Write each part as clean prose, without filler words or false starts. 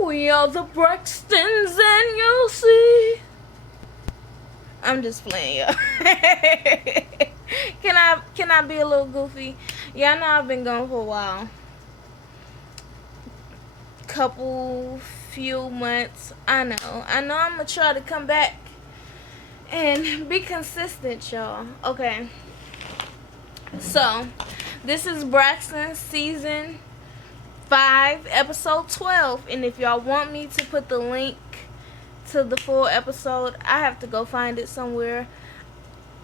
We are the Braxtons, and you'll see. I'm just playing, y'all. Can I be a little goofy? Yeah, I know I've been gone for a while. Few months. I know. I'm gonna try to come back and be consistent, y'all. Okay. So, this is Braxton season 5, episode 12. And if y'all want me to put the link to the full episode, I have to go find it somewhere.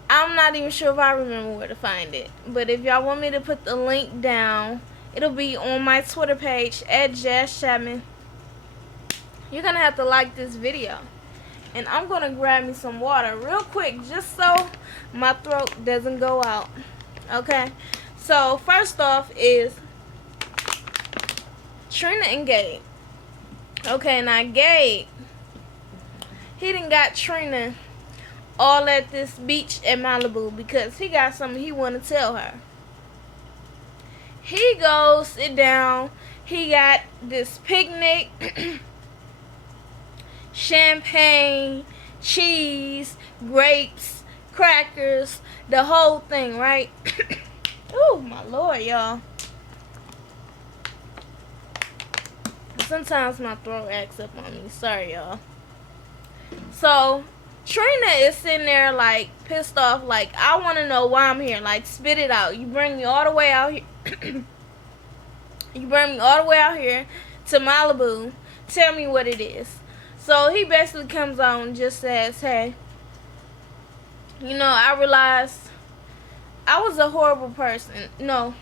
I'm not even sure if I remember where to find it. But if y'all want me to put the link down, it'll be on my Twitter page at Jazz Chapman. You're gonna have to like this video. And I'm gonna grab me some water real quick just so my throat doesn't go out. Okay? So first off is Trina and Gabe. Okay, now Gabe, he done got Trina all at this beach at Malibu because he got something he want to tell her. He goes sit down. He got this picnic, champagne, cheese, grapes, crackers, the whole thing, right? Oh my Lord, y'all. Sometimes my throat acts up on me. Sorry, y'all. So Trina is sitting there like pissed off, like, I want to know why I'm here. Like, spit it out. You bring me all the way out here. You bring me all the way out here to Malibu. Tell me what it is. So he basically comes on and just says, hey, I realized I was a horrible person. No,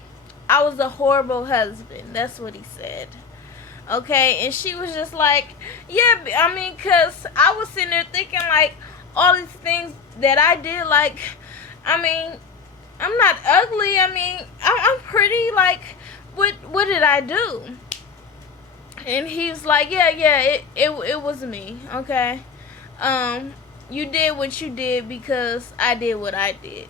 I was a horrible husband. That's what he said. Okay, and she was just like, yeah, I mean, because I was sitting there thinking, like, all these things that I did, like, I mean, I'm not ugly. I mean, I'm pretty. Like, what did I do? And he was like, yeah, it was me. Okay, you did what you did because I did what I did.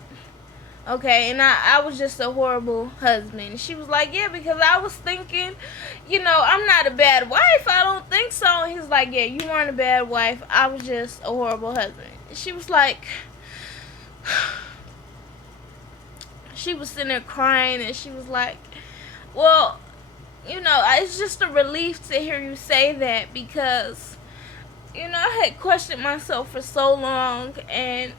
Okay, and I was just a horrible husband. She was like, yeah, because I was thinking, I'm not a bad wife. I don't think so. And he was like, yeah, you weren't a bad wife. I was just a horrible husband. And she was like, she was sitting there crying, and she was like, well, it's just a relief to hear you say that because, I had questioned myself for so long, and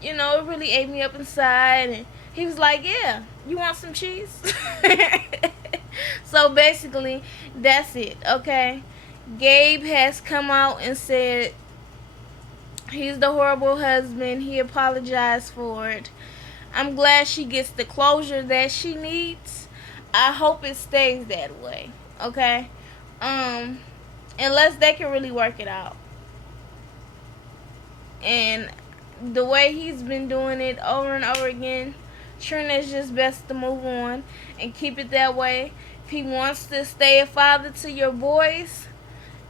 it really ate me up inside. And he was like, yeah, you want some cheese? So basically, that's it, okay? Gabe has come out and said he's the horrible husband. He apologized for it. I'm glad she gets the closure that she needs. I hope it stays that way, okay? Unless they can really work it out. And the way he's been doing it over and over again, Trina is just best to move on and keep it that way. If he wants to stay a father to your boys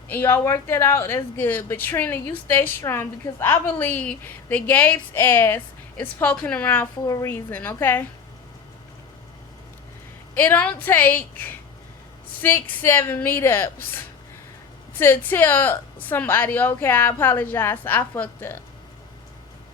and y'all work that out, that's good. But Trina, you stay strong because I believe that Gabe's ass is poking around for a reason, okay? It don't take 6, 7 meetups to tell somebody, okay, I apologize, I fucked up.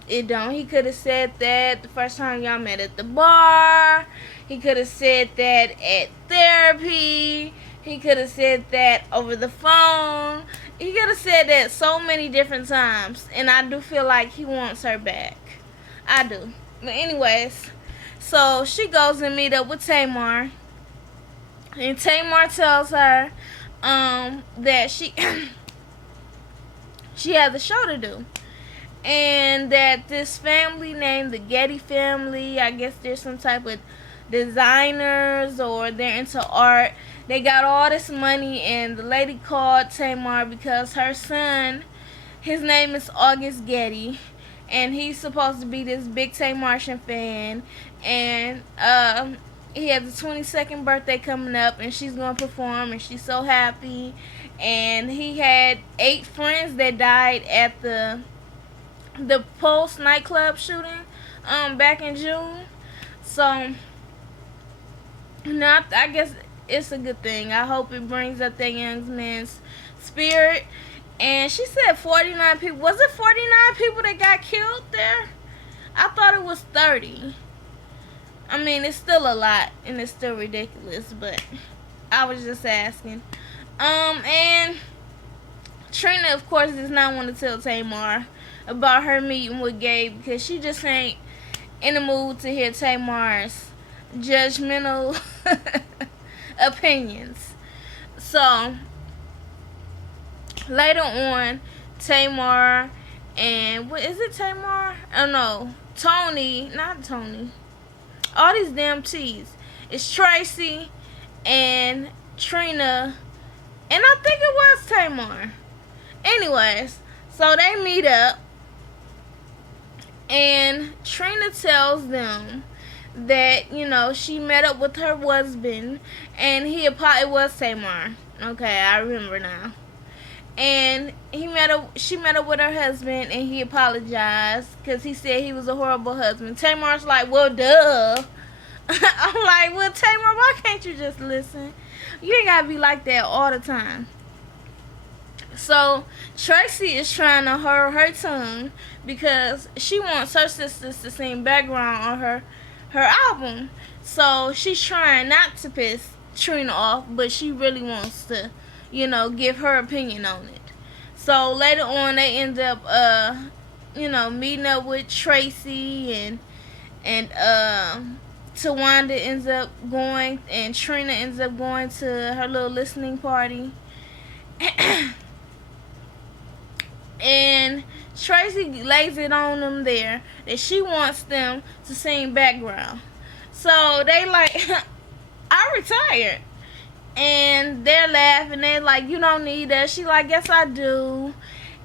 It don't. He could have said that the first time y'all met at the bar. He could have said that at therapy. He could have said that over the phone. He could have said that so many different times. And I do feel like he wants her back. I do. But anyways, so she goes and meet up with Tamar. And Tamar tells her that she she has a show to do. And that this family named the Getty family, I guess they're some type of designers or they're into art. They got all this money, and the lady called Tamar because her son, his name is August Getty, and he's supposed to be this big Tamartian fan. And he has a 22nd birthday coming up, and she's going to perform, and she's so happy. And he had 8 friends that died at the Pulse nightclub shooting back in June. So now I guess it's a good thing. I hope it brings up that young man's spirit. And she said 49 people. Was it 49 people that got killed there? I thought it was 30. I mean, it's still a lot and it's still ridiculous, but I was just asking. And Trina, of course, does not want to tell Tamar about her meeting with Gabe because she just ain't in the mood to hear Tamar's judgmental opinions. So later on, Tamar and what is it? Tamar? Oh no, Tony, not Tony. All these damn T's. It's Tracy and Trina, and I think it was Tamar. Anyways, so they meet up, and Trina tells them that, you know, she met up with her husband, and it was Tamar. Okay, I remember now. And she met up with her husband, and he apologized because he said he was a horrible husband. Tamar's like, well, duh. I'm like, well, Tamar, why can't you just listen? You ain't gotta be like that all the time. So Tracy is trying to hold her tongue because she wants her sisters to sing background on her album. So she's trying not to piss Trina off, but she really wants to, you know, give her opinion on it. So later on, they end up, meeting up with Tracy, and Tawanda ends up going, and Trina ends up going to her little listening party. And Tracy lays it on them there that she wants them to sing background. So they like, I retired. And they're laughing. They're like, you don't need us. She like, yes, I do.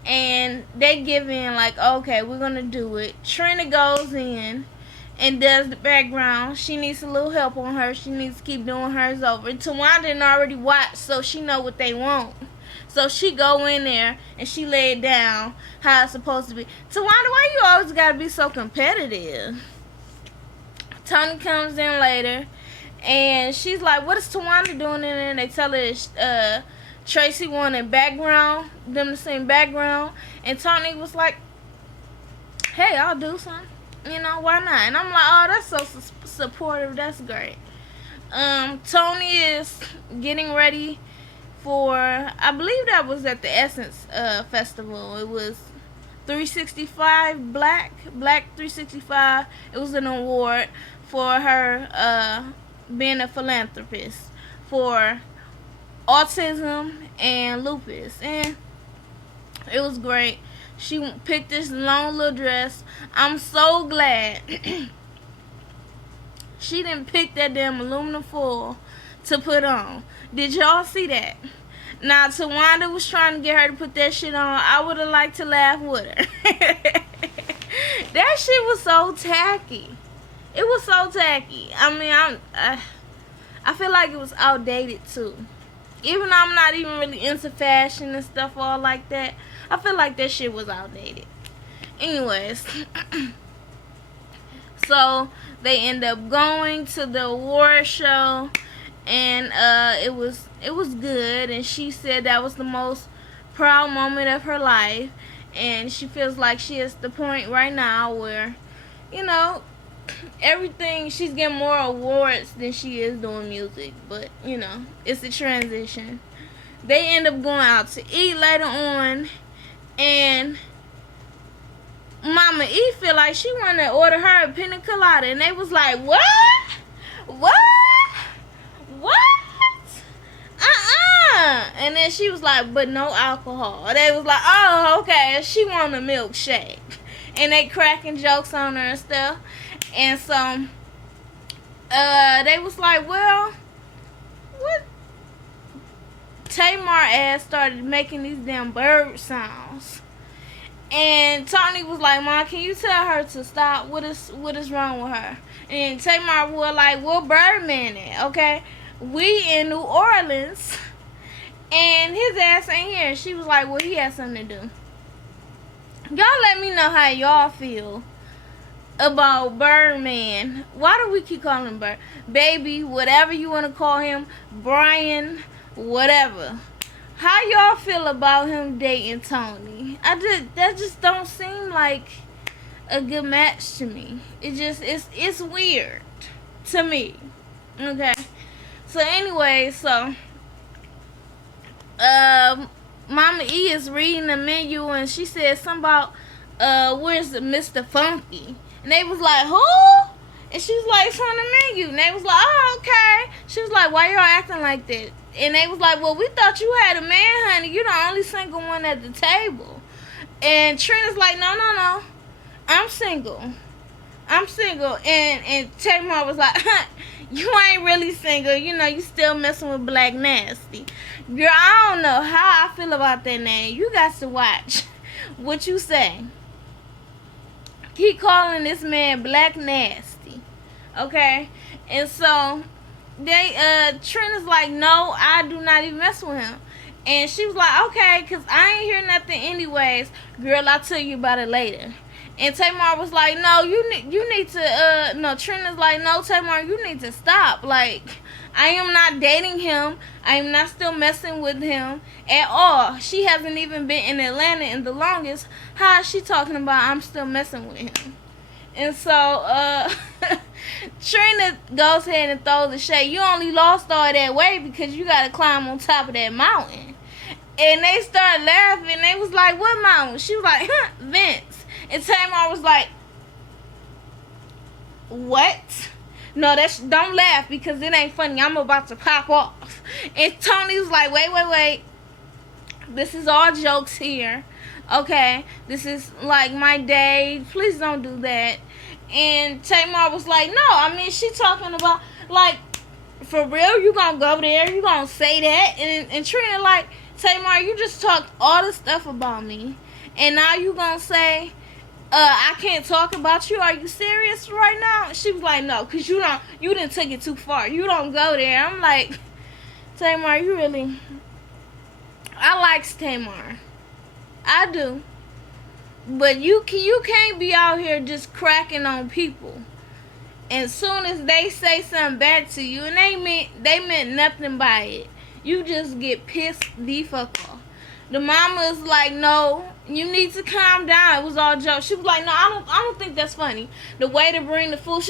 And they give in like, okay, we're going to do it. Trina goes in and does the background. She needs a little help on her. She needs to keep doing hers over. Tawanda didn't already watch, so she know what they want. So she go in there and she lay it down how it's supposed to be. Tawanda, why you always got to be so competitive? Tony comes in later. And she's like, what is Tawanda doing in there? And they tell her Tracy wanted background, them to sing background. And Tony was like, hey, I'll do something. You know, why not? And I'm like, oh, that's so supportive. That's great. Tony is getting ready for, I believe that was at the Essence Festival. It was 365 Black 365. It was an award for her being a philanthropist for autism and lupus, and it was great. She picked this long little dress. I'm so glad she didn't pick that damn aluminum foil to put on. Did y'all see that? Now, Tawanda was trying to get her to put that shit on. I would have liked to laugh with her. That shit was so tacky. It was so tacky. I mean, I feel like it was outdated too. Even though I'm not even really into fashion and stuff all like that, I feel like that shit was outdated. Anyways, so they end up going to the award show, and it was good. And she said that was the most proud moment of her life, and she feels like she is the point right now where, you know, everything, she's getting more awards than she is doing music, but you know, it's a transition. They end up going out to eat later on, and Mama E feel like she wanted to order her a pina colada, and they was like, what? And then she was like, but no alcohol. They was like, oh, okay. She want a milkshake, and they cracking jokes on her and stuff. And so, they was like, well, what? Tamar ass started making these damn bird sounds. And Tony was like, Mom, can you tell her to stop? What is wrong with her? And Tamar was like, well, Birdman at, okay? We in New Orleans, and his ass ain't here. She was like, well, he has something to do. Y'all let me know how y'all feel about Birdman. Why do we keep calling him Bird? Baby, whatever you want to call him, Brian, whatever. How y'all feel about him dating Tony? That just don't seem like a good match to me. It's weird to me. Okay. So anyway, Mama E is reading the menu and she said something about where's Mr. Funky? And they was like, who? And she was like, it's on the menu. And they was like, oh, okay. She was like, why y'all acting like that? And they was like, well, we thought you had a man, honey. You're the only single one at the table. And Trina's like, no. I'm single. And Tamar was like, you ain't really single. You know, you still messing with Black Nasty. Girl, I don't know how I feel about that name. You got to watch what you say. Keep calling this man Black Nasty. Okay? And so Trina's like, no, I do not even mess with him. And she was like, okay, because I ain't hear nothing anyways. Girl, I'll tell you about it later. And Tamar was like, no, you need to, no, Trina's like, no, Tamar, you need to stop. Like, I am not dating him. I am not still messing with him at all. She hasn't even been in Atlanta in the longest. How is she talking about I'm still messing with him? And so, Trina goes ahead and throws the shade. You only lost all that weight because you got to climb on top of that mountain. And they started laughing. They was like, what mountain? She was like, Vince. And Tamar was like, what? No, don't laugh because it ain't funny. I'm about to pop off. And Tony was like, wait. This is all jokes here. Okay? This is like my day. Please don't do that. And Tamar was like, no, I mean, she talking about, like, for real, you gonna go there? You gonna say that? And Trina like, Tamar, you just talked all this stuff about me. And now you gonna say, I can't talk about you. Are you serious right now? She was like, no, because you didn't take it too far. You don't go there. I'm like, Tamar, you really... I like Tamar. I do. But you can't be out here just cracking on people. And soon as they say something back to you, and they meant nothing by it, you just get pissed the fuck off. The mama is like, no, you need to calm down. It was all jokes. She was like, no, I don't think that's funny. The way to bring the food,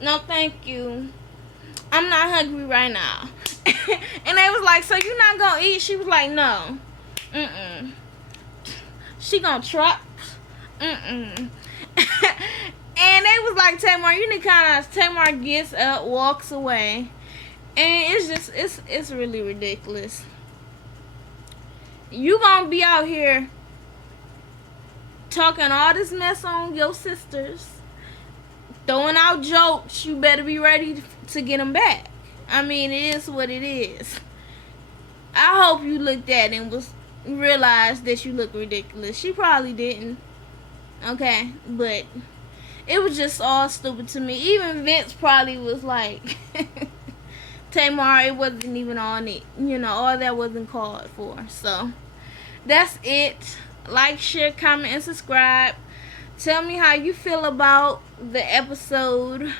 no, thank you. I'm not hungry right now. And they was like, so you're not gonna eat? She was like, no. She gonna try. And they was like, Tamar, you need to kind of. Tamar gets up, walks away, and it's really ridiculous. You gonna be out here talking all this mess on your sisters, throwing out jokes. You better be ready to get them back. I mean, it is what it is. I hope you looked at it and realized that you look ridiculous. She probably didn't. Okay, but it was just all stupid to me. Even Vince probably was like, Tamar, it wasn't even on it. You know, all that wasn't called for. So, that's it. Like, share, comment, and subscribe. Tell me how you feel about the episode.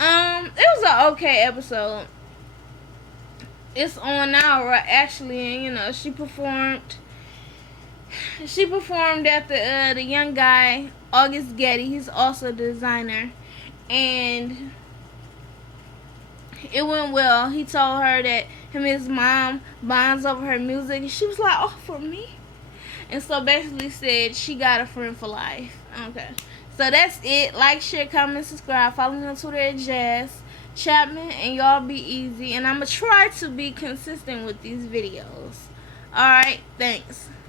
It was an okay episode. It's on now, right? Actually, and you know, she performed at the young guy, August Getty. He's also a designer, and it went well. He told her that him and his mom bonds over her music, and she was like, oh, for me? And so basically said she got a friend for life. Okay. So that's it. Like, share, comment, subscribe. Follow me on Twitter at Jazz Chapman, and y'all be easy. And I'm going to try to be consistent with these videos. Alright, thanks.